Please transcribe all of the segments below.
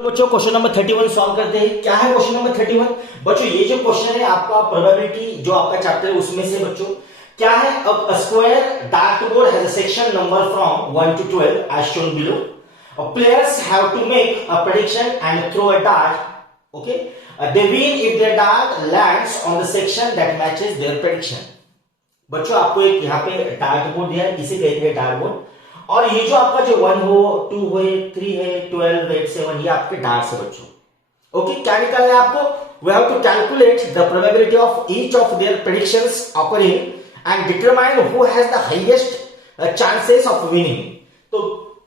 बच्चों question number 31 solve करते हैं। क्या है क्वेश्चन नंबर 31? बच्चों ये जो क्वेश्चन है आपका प्रोबेबिलिटी जो आपका चैप्टर है उसमें से बच्चों क्या है, a square dartboard has a section number from 1 to 12 as shown below. Players have to make a prediction and throw a dart. Okay, they win if their dart lands on the section that matches their prediction. बच्चों आपको एक यहाँ पे dart board दिया है, इसे कहते हैं डार्ट बोर्ड। और ये जो आपका जो 1 हो 2 हो 3 है 12 8 7 ये आपके डार्ट्स है बच्चों। ओके, क्या निकालना है आपको? We have to calculate the probability of each of their predictions occurring and determine who has the highest chances of winning. तो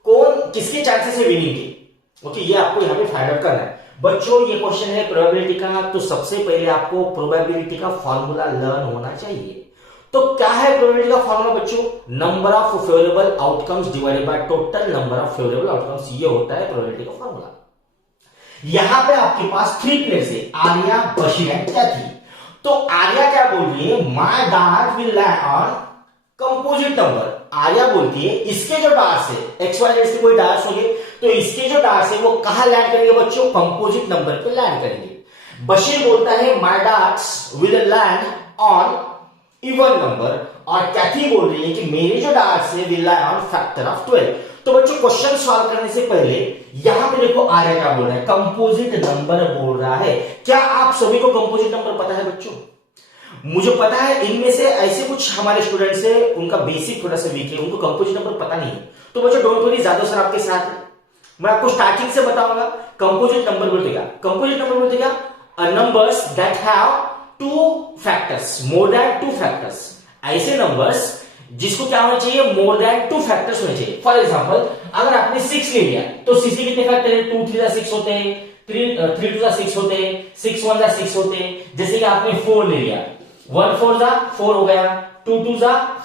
कौन किसके चांसेस है विनिंग के। ओके, ये आपको यहाँ पे फाइंड आउट करना है बच्चों। ये क्वेश्चन है प्रोबेबिलिटी का, तो सबसे पहले आपको प्रोबेबिलिटी का फॉर्मूला लर्न होना चाहिए। तो क्या है प्रोबेबिलिटी का फॉर्मूला बच्चों? Number of favourable outcomes divided by total number of favourable outcomes, ये होता है प्रोबेबिलिटी का फॉर्मूला। यहां पे आपके पास 3 प्लेयर्स है, आर्या, बशीर एंड कैथी। तो आर्या क्या बोल रही है? My dart will land on composite number. Arya बोलती है इसके जो डार्ट्स है एक्स वाई जेड से कोई डार्ट्स होंगे तो इसके जो डार्ट्स है वो कहां लैंड करेंगे बच्चों? कंपोजिट नंबर पे लैंड करेंगे। बशीर बोलता है my darts will land on even number, और कैथी बोल रही है कि मेरे जो डार्ट्स है will land on factor of 12। तो बच्चों क्वेश्चन सॉल्व करने से पहले यहां पे देखो आर्या क्या बोल रहा है? कंपोजिट नंबर बोल रहा है। क्या आप सभी को कंपोजिट नंबर पता है बच्चों? मुझे पता है इनमें से ऐसे कुछ हमारे स्टूडेंट्स है उनका बेसिक थोड़ा सा वीक है, उनको कंपोजिट नंबर पता नहीं है। तो बच्चों डोंट वरी, ज्यादा सर आपके साथ है, मैं आपको स्टार्टिंग से बताऊंगा। कंपोजिट नंबर बोलते क्या? कंपोजिट नंबर बोलते क्या? Numbers that have 2 factors, more than 2 factors. ऐसे नंबर्स जिसको क्या होना चाहिए? मोर देन 2 फैक्टर्स होने चाहिए। फॉर एग्जांपल अगर आपने 6 ले लिया तो 6 के कितने फैक्टर है? 2 3 6 होते हैं, 3 2 6 होते हैं, 6 1 6 होते हैं। जैसे कि आपने 4 ले लिया, 1 4 4 हो गया, 2 2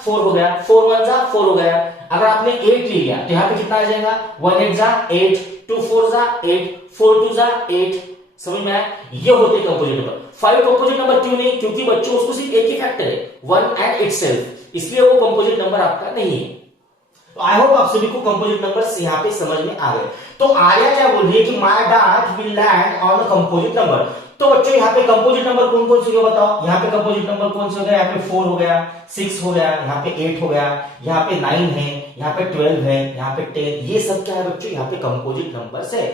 4 हो गया, 4 1 4 हो गया। अगर आपने 8 ले लिया तो यहां पे कितना आ जाएगा? 1 8 8, 2 4 8, 4 2 8। समझ में आया? ये होते हैं कंपोजिट नंबर। 5 कंपोजिट नंबर क्यों नहीं? क्योंकि बच्चों उसको सिर्फ एक ही फैक्टर है 1 एंड इटसेल्फ, इसलिए वो कंपोजिट नंबर आपका नहीं है। तो आई होप आप सभी को कंपोजिट नंबर्स यहां पे समझ में आ गए। तो आर्या क्या बोल रही है कि my dart will land on a composite number. तो बच्चों यहाँ पे कंपोजिट नंबर कौन कौन से हो बताओ? यहाँ पे कंपोजिट नंबर कौन से हो गया? यहाँ पे 4 हो गया, 6 हो गया, यहाँ पे 8 हो गया, यहाँ पे 9 है, यहाँ पे 12 है, यहाँ पे 10। ये सब क्या है बच्चों? यहाँ पे कंपोजिट नंबर्स है।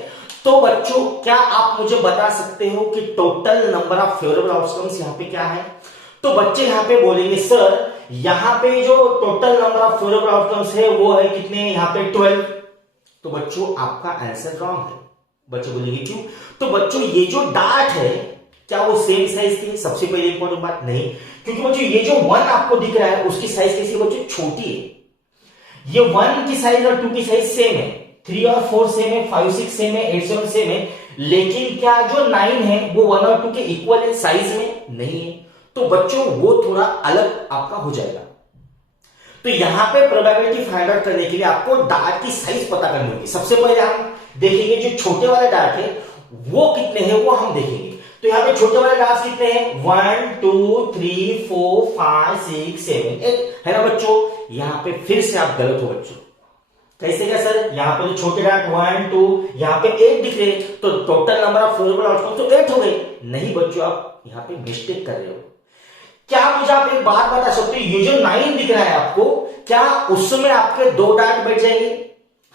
तो बच्चों क्या आप मुझे बता सकते हो कि total number of favourable outcomes यहाँ पे क्या है? तो बच्चे यहाँ पे बोलेंगे सर यहाँ पे जो total number of favourable outcomes है वो है कितने? यहाँ पे 12। तो बच्चों आपका आंसर रॉन्ग है। बच्चे बोलेंगे क्यों? तो बच्चों ये जो डार्ट है क्या वो सेम साइज की? सबसे पहले इंपॉर्टेंट बात नहीं, क्योंकि बच्चों ये जो 1 आपको दिख रहा है उसकी साइज कैसी है बच्चों? छोटी है। ये 1 की साइज और 2 की साइज सेम है, 3 और 4 सेम है, 5 6 सेम है, 8 7 सेम है। लेकिन क्या जो 9 है वो 1 और 2 के इक्वल है साइज में? नहीं है। तो बच्चों वो थोड़ा अलग आपका हो जाएगा। तो यहां पे प्रोबेबिलिटी फाइंड आउट करने के लिए आपको डार्ट की साइज पता करनी होगी। सबसे पहले हम देखेंगे जो छोटे वाले डार्ट है वो कितने हैं वो हम देखेंगे। तो यहाँ पे छोटे वाले डार्ट कितने हैं? 1 2 3 4 5 6 7 8 है ना बच्चों? यहां पे फिर से आप गलत हो बच्चों। कैसे क्या सर? यहाँ पे जो छोटे डार्ट 1 2 यहाँ पे 8 दिख रहे तो total number of favourable outcome तो 8 हो गए। नहीं बच्चों, आप यहाँ पे मिस्टेक कर रहे हो। क्या मुझे आप एक बात बता सकते हो? ये जो 9 दिख रहा है आपको, क्या उसमें आपके 2 डार्ट बैठ जाएंगे?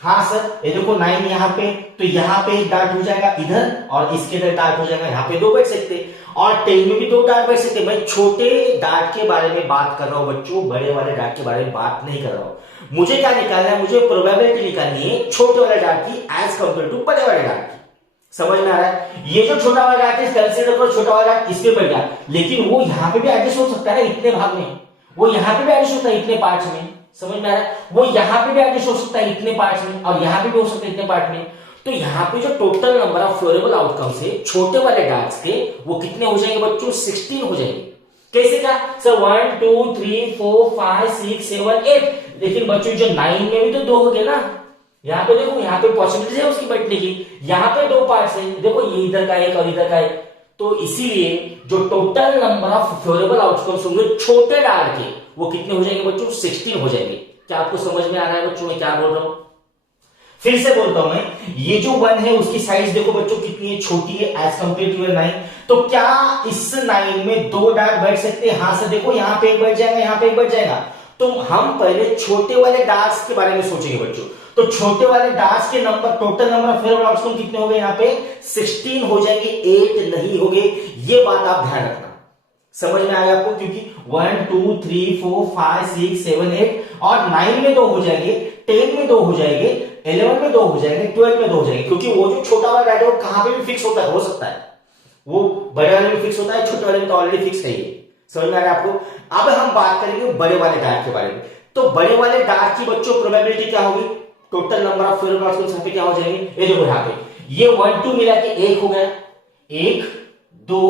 हाँ सर, ये देखो 9 यहाँ पे, तो यहाँ पे एक डार्ट हो जाएगा इधर और इसके इधर डार्ट हो जाएगा, यहाँ पे 2 बैठ सकते, और 10 में भी 2 डार्ट बैठ सकते। मैं छोटे डार्ट के बारे में बात कर रहा हूं बच्चों, बड़े वाले डार्ट के बारे में बात नहीं कर रहा हूं। मुझे क्या निकालना है? मुझे प्रोबेबिलिटी निकालनी है छोटे वाले डार्ट की एज कंपेयर टू बड़े वाले डार्ट की। समझ में आ रहा है? ये जो छोटा वाला डार्ट है कंसीडर करो छोटा वाला डार्ट इसमें बैठ गया, लेकिन वो यहाँ पे भी एडजस्ट हो सकता है इतने भाग में, वो यहाँ पे भी एडजस्ट होता है इतने पार्ट्स में। समझ में आ रहा है? वो यहाँ पे भी एडजस्ट हो सकता है इतने पार्ट्स में, और यहाँ पे भी हो सकता है इतने पार्ट में। तो यहाँ पे जो total number of favourable outcomes है छोटे वाले डार्ट्स के वो कितने हो जाएंगे बच्चों? 16 हो जाएंगे। कैसे क्या सर? 1 2 3 4 5 6 7 8। लेकिन बच्चों जो 9 में भी तो 2 हो गए ना। यहाँ पे देखो, यहाँ पे पॉसिबिलिटी है उसकी बैठने की, यहाँ पे 2 पार्ट्स है, देखो ये इधर का एक और इधर का एक। तो इसीलिए जो total number of favourable outcomes होंगे छोटे डार्ट के वो कितने हो जाएंगे बच्चों? 16 हो जाएंगे। क्या आपको समझ में आ रहा है बच्चों मैं क्या बोल रहा हूं? फिर से बोलता हूं मैं, ये जो 1 है उसकी साइज देखो बच्चों कितनी है, छोटी है एज कंपेयर टू 9। तो क्या इस 9 में 2 डार्ट बैठ सकते हैं? हाँ सर, देखो यहां पे एक बैठ जाएगा, यहां पे एक बैठ जाएगा। तो हम पहले छोटे वाले डार्ट्स के बारे में सोचेंगे बच्चों। तो छोटे वाले डार्ट्स के number, total number of favourite outcome कितने हो गए? यहाँ पे 16 हो जाएंगे, 8 नहीं हो गए। ये बात आप ध्यान रखना, समझ में आ गया आपको? क्योंकि 1 2 3 4 5 6 7 8 और 9 में 2 हो जाएंगे, 10 में 2 हो जाएंगे, 11 में 2 हो जाएंगे, 12 में 2 हो जाएंगे। क्योंकि वो जो छोटा वाला डार्ट है वो कहां पे भी फिक्स होता है, हो सकता है वो बड़े वाले में फिक्स होता है, छोटे वाले में तो ऑलरेडी फिक्स है ये। समझ में आ रहा है आपको? अब हम बात करेंगे बड़े वाले डार्ट के बारे में। तो बड़े वाले डार्ट की बच्चों प्रोबेबिलिटी क्या होगी? Total number of favourite outcomes यहाँ पे क्या हो जाएंगे? ये देखो यहाँ पे ये 1 2 मिला के 1 हो गया, 1 2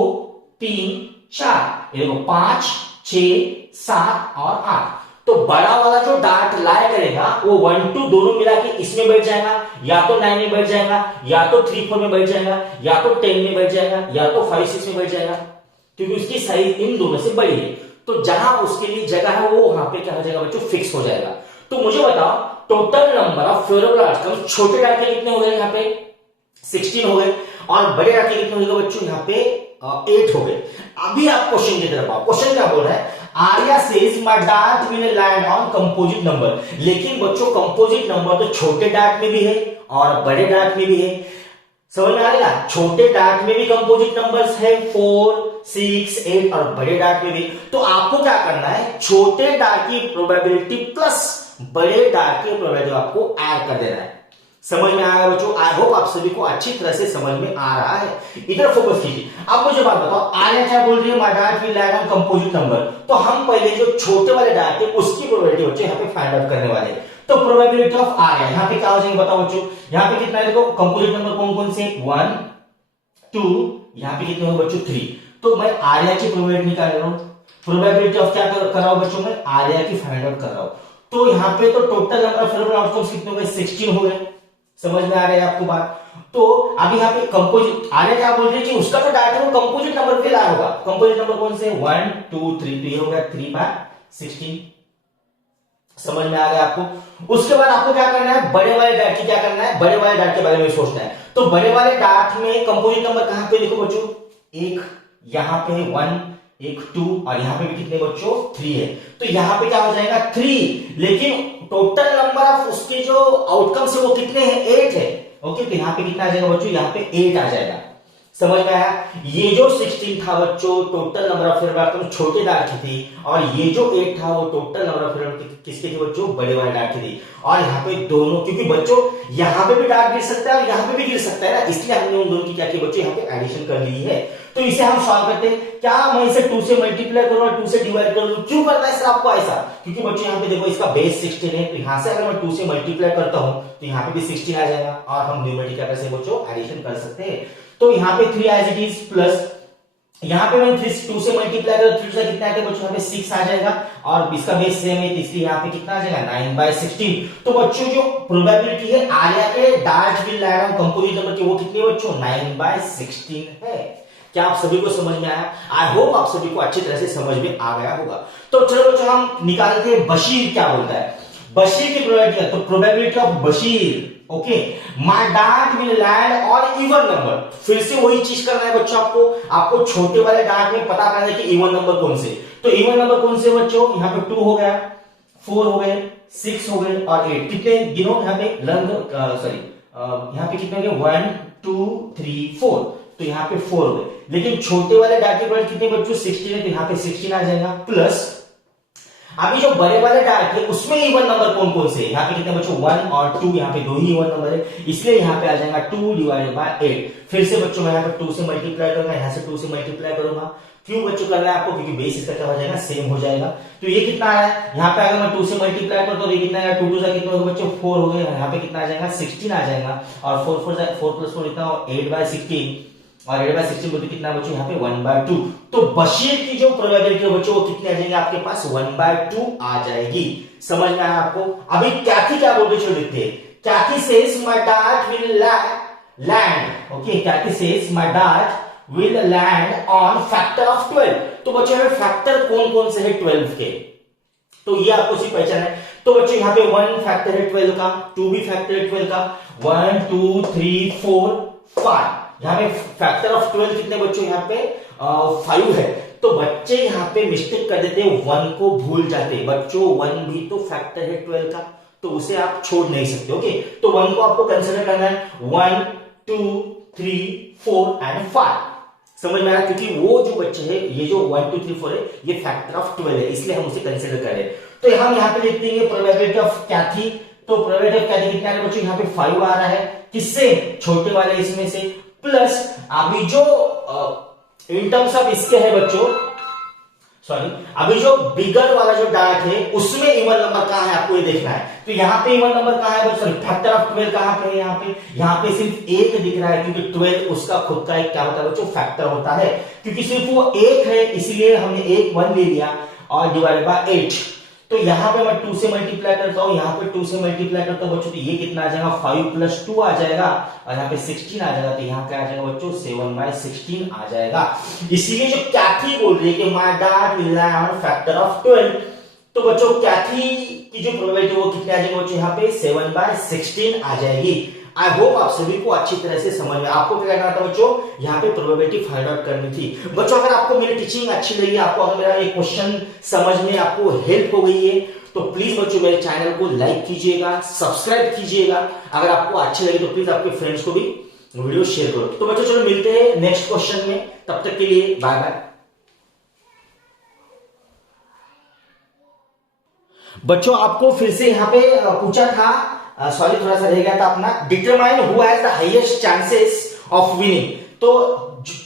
3 4, ये देखो 5 6 7 और 8। तो बड़ा वाला जो डार्ट लाया करेगा वो 1 2 दोनों मिला के इसमें बैठ जाएगा, या तो 9 में बैठ जाएगा, या तो 3 4 में बैठ जाएगा, या तो 10 में बैठ जाएगा, या तो 5 6 में बैठ जाएगा, क्योंकि उसकी साइज इन दोनों से बड़ी है। तो जहां उसके लिए जगह है वो वहां पे क्या हो जाएगा बच्चों? फिक्स हो जाएगा। तो मुझे बताओ total number of favourable outcomes छोटे डार्ट के कितने हो गए? यहाँ पे 16 हो गए, और बड़े डार्ट के कितने हो गए बच्चों? यहाँ पे 8 हो गए। अभी आप क्वेश्चन की तरफ आओ। क्वेश्चन क्या बोल रहा है? Arya says my dart will land on composite number. लेकिन बच्चों कंपोजिट नंबर तो छोटे डार्ट में भी है और बड़े डार्ट में भी है। समझ में आ गया? छोटे डार्ट में भी कंपोजिट नंबर्स है 4 6 8 और बड़े डार्ट में भी। तो आपको क्या करना है? छोटे डार्ट की प्रोबेबिलिटी प्लस बड़े डार्ट की प्रोबेबिलिटी आपको ऐड कर देना है। समझ में आया बच्चों? आई होप आप सभी को अच्छी तरह से समझ में आ रहा है। इधर फोकस कीजिए। अब मुझे बात बताओ, आर्या क्या बोल रही है? My dart will land on composite number. तो हम पहले जो छोटे वाले डार्ट है उसकी प्रोबेबिलिटी बच्चों यहाँ पे फाइंड आउट करने वाले हैं। तो प्रोबेबिलिटी ऑफ आर्या यहाँ पे क्या हो जाएगी बताओ बच्चों? यहाँ पे कितना है देखो, कंपोजिट नंबर कौन कौन से? 1 2, यहाँ पे कितने हो बच्चों? 3। तो मैं आर्या की प्रोबेबिलिटी निकाल रहा हूं। प्रोबेबिलिटी ऑफ क्या कर रहा हूं बच्चों? मैं आर्या की फाइंड आउट कर रहा हूं। तो यहाँ पे तो total number of favourable outcomes कितने हो गए? 16 हो गए। समझ में आ रहा है आपको बात? तो अभी यहाँ पे कंपोजिट आर्या क्या बोल रही है कि उसका जो डाटा है वो कंपोजिट नंबर पे ला होगा। कंपोजिट नंबर कौन से? 1 2 3। तो ये हो गया 3/16। समझ में आ गया आपको? उसके बाद आपको क्या करना है? बड़े वाले डार्ट की क्या करना है? बड़े वाले डार्ट के बारे में सोचना है। तो बड़े वाले डार्ट में कंपोजिट नंबर कहां पे देखो बच्चों? एक यहां पे 1 1 2 और यहां पे भी कितने बच्चों? 3 है। तो यहां पे क्या हो जाएगा? 3। लेकिन टोटल नंबर ऑफ उसके जो आउटकम्स है वो कितने हैं? 8 है। ओके, तो यहां पे कितना आ जाएगा बच्चों? यहां पे 8 आ जाएगा। समझ में आया? ये जो 16 था बच्चों total number of favourable outcomes छोटे डार्ट की थी, और ये जो 8 था वो टोटल नंबर ऑफ फेवरेबल किसके थी बच्चों? बड़े वाले डार्ट की थी। और यहाँ पे दोनों, क्योंकि बच्चों यहाँ पे भी डार्ट गिर सकता है और यहाँ पे भी गिर सकता है ना, इसलिए हमने उन दोनों की क्या की बच्चों? यहाँ पे एडिशन कर ली है। तो इसे हम सॉल्व करते हैं। क्या मैं इसे 2 से मल्टीप्लाई करूं और 2 से डिवाइड करूं? क्यों करना है सर आपको ऐसा? क्योंकि बच्चों यहाँ पे देखो इसका बेस 16 है, तो यहां से अगर मैं 2 से मल्टीप्लाई करता हूं तो यहाँ पे भी 16 आ जाएगा, और हम न्यूमेरिकल क्या कर सकते हैं बच्चों? एडिशन कर सकते हैं। तो यहाँ पे 3 एज इट इज प्लस यहाँ पे मैं 2 से मल्टीप्लाई करूं, 3 से कितना आएगा बच्चों? यहाँ पे 6 आ जाएगा, और इसका बेस सेम है इसलिए यहाँ पे कितना आ जाएगा? 9/16। तो बच्चों जो प्रोबेबिलिटी है आर्या के dart will land on composite number की वो कितनी है बच्चों? 9/16 है। क्या आप सभी को समझ में आया? आई होप आप सभी को अच्छी तरह से समझ में आ गया होगा। तो चलो बच्चों हम निकालते हैं बशीर क्या बोलता है। बशीर की प्रोबेबिलिटी, तो probability of Bashir, okay, my dart will land on even number. फिर से वही चीज करना है बच्चों आपको छोटे वाले डार्ट में पता करना है कि इवन नंबर कौन से। तो इवन नंबर कौन से बच्चों? यहाँ पे 2 हो गया, 4 हो गए, 6 हो गए और 8। कितने गिनो यहाँ पे? यहाँ पे कितने हो गए? 1 2 3 4। तो यहाँ पे 4 हो गए। लेकिन छोटे वाले डार्ट की प्रोबेबिलिटी कितने बच्चों? 16 है, तो यहाँ पे 16 आ जाएगा प्लस अभी जो बड़े वाले डार्ट है उसमें इवन नंबर कौन कौन से? यहाँ पे कितने बच्चों? 1 और 2। यहाँ पे 2 ही इवन नंबर है, इसलिए यहाँ पे आ जाएगा 2/8। फिर से बच्चों मैं यहाँ पे 2 से मल्टीप्लाई करूंगा, यहाँ से 2 से मल्टीप्लाई करूंगा। क्यों बच्चों करना है आपको? क्योंकि बेस इसका क्या हो जाएगा? सेम हो जाएगा। तो ये कितना आया? यहाँ पे अगर मैं 2 से मल्टीप्लाई करता हूँ तो ये कितना आएगा? 2 2 से कितना होगा बच्चों? 4 हो गए। यहाँ पे कितना आ जाएगा? 16 आ जाएगा, और 4 + 4 कितना? 8/16, और 8/16 बोलते कितना बच्चों? यहाँ पे 1/2। तो बशीर की जो प्रोबेबिलिटी है बच्चों वो कितनी आ जाएगी आपके पास? 1/2 आ जाएगी। समझ में आया आपको? अभी कैथी क्या बोल रही है देखते हैं। Kathy says my dart will land, okay, Kathy says my dart will land on factor of 12। तो बच्चों में फैक्टर कौन कौन से है 12 के? तो ये आपको सिर्फ पहचान है। तो बच्चों यहाँ पे 1 फैक्टर है 12 का, 2 भी फैक्टर है 12 का, 1 2 3 4 5। यहाँ पे फैक्टर ऑफ 12 कितने बच्चों यहाँ पे 5 है। तो बच्चे यहाँ पे मिस्टेक कर देते हैं, 1 को भूल जाते हैं बच्चों। 1 भी तो फैक्टर है 12 का, तो उसे आप छोड़ नहीं सकते। ओके, तो 1 को आपको कंसिडर करना है, 1 2 3 4 एंड 5। समझ में आ रहा है? क्योंकि वो जो बच्चे हैं, ये जो 1 2 3 4 है, ये फैक्टर ऑफ 12 है, इसलिए हम उसे कंसिडर कर रहे हैं। तो हम यहाँ पे लिख देंगे प्रोबेबिलिटी ऑफ क्या थी। तो प्रोबेबिलिटी ऑफ क्या थी कितना है बच्चों? यहाँ पे 5 आ रहा है, किससे? छोटे वाले इसमें से, प्लस अभी जो इन टर्म्स ऑफ इसके है बच्चों, सॉरी, अभी जो बिगर वाला जो डार्ट है उसमें इवन नंबर कहां है आपको ये देखना है। तो यहाँ पे इवन नंबर कहां है बच्चों? फैक्टर ऑफ 12 कहां पे है? यहाँ पे सिर्फ 1 दिख रहा है, क्योंकि 12 उसका खुद का एक क्या होता है बच्चों? फैक्टर होता है। क्योंकि सिर्फ वो 1 है, इसलिए हमने 1 ले लिया और डिवाइडेड बाय 8। तो यहाँ पे मैं 2 से मल्टीप्लाई करता हूं, यहाँ पे 2 से मल्टीप्लाई करता हूं बच्चों, तो ये कितना आ जाएगा? 5 प्लस 2 आ जाएगा, और यहाँ पे 16 आ जाएगा। तो यहाँ क्या आ जाएगा बच्चों? 7/16 आ जाएगा। इसीलिए जो कैथी बोल रही है कि my dad will lie on factor of 12, तो बच्चों कैथी की जो प्रोबेबिलिटी वो कितने आ जाएगी बच्चों? यहाँ पे 7/16 आ जाएगी। आई होप आप सभी को अच्छी तरह से समझ में। आपको क्या करना था बच्चों? यहाँ पे प्रोबेबिलिटी फाइंड आउट करनी थी बच्चों। अगर आपको मेरी टीचिंग अच्छी लगी, आपको अगर मेरा ये क्वेश्चन समझ में आपको हेल्प हो गई है, तो प्लीज बच्चों मेरे चैनल को लाइक कीजिएगा, सब्सक्राइब कीजिएगा। अगर आपको अच्छी लगी तो प्लीज आपके फ्रेंड्स को भी वीडियो शेयर करो। तो बच्चों चलो मिलते हैं नेक्स्ट क्वेश्चन में, तब तक के लिए बाय बाय। बच्चों आपको फिर से यहाँ पे पूछा था, सॉरी थोड़ा सा रह गया था अपना, determine who has the highest chances of winning. तो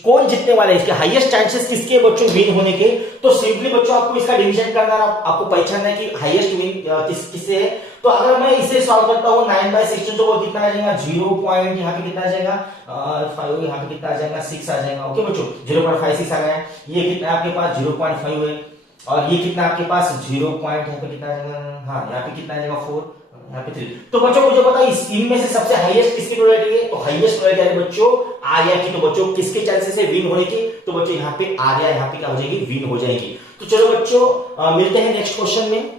कौन जीतने वाला है, इसके हाईएस्ट चांसेस किसके बच्चों विन होने के। तो सिंपली बच्चों आपको इसका डिवीजन करना, आपको पहचानना है कि हाईएस्ट विन किससे है। तो अगर मैं इसे सॉल्व करता हूं 9/16, तो वो कितना आ जाएगा? 0 पॉइंट, यहाँ पे कितना आ जाएगा 5, यहाँ पे कितना आ जाएगा 6 आ जाएगा। ओके बच्चों, 0.56 आ गया। ये कितना आपके पास 0.5 है, और ये कितना आपके पास 0 पॉइंट, यहाँ पे कितना आ जाएगा, हाँ यहाँ पे कितना आ जाएगा 4, यहाँ पे 3। तो बच्चों मुझे पता है इनमें से सबसे हाईएस्ट किसकी प्रोबेबिलिटी है? तो हाईएस्ट प्रोबेबिलिटी है बच्चों आर्या की। तो बच्चों किसके चांसेस है विन होने की? तो बच्चों यहाँ पे आर्या यहाँ पे क्या हो जाएगी? विन हो जाएगी। तो चलो बच्चों मिलते हैं नेक्स्ट क्वेश्चन में।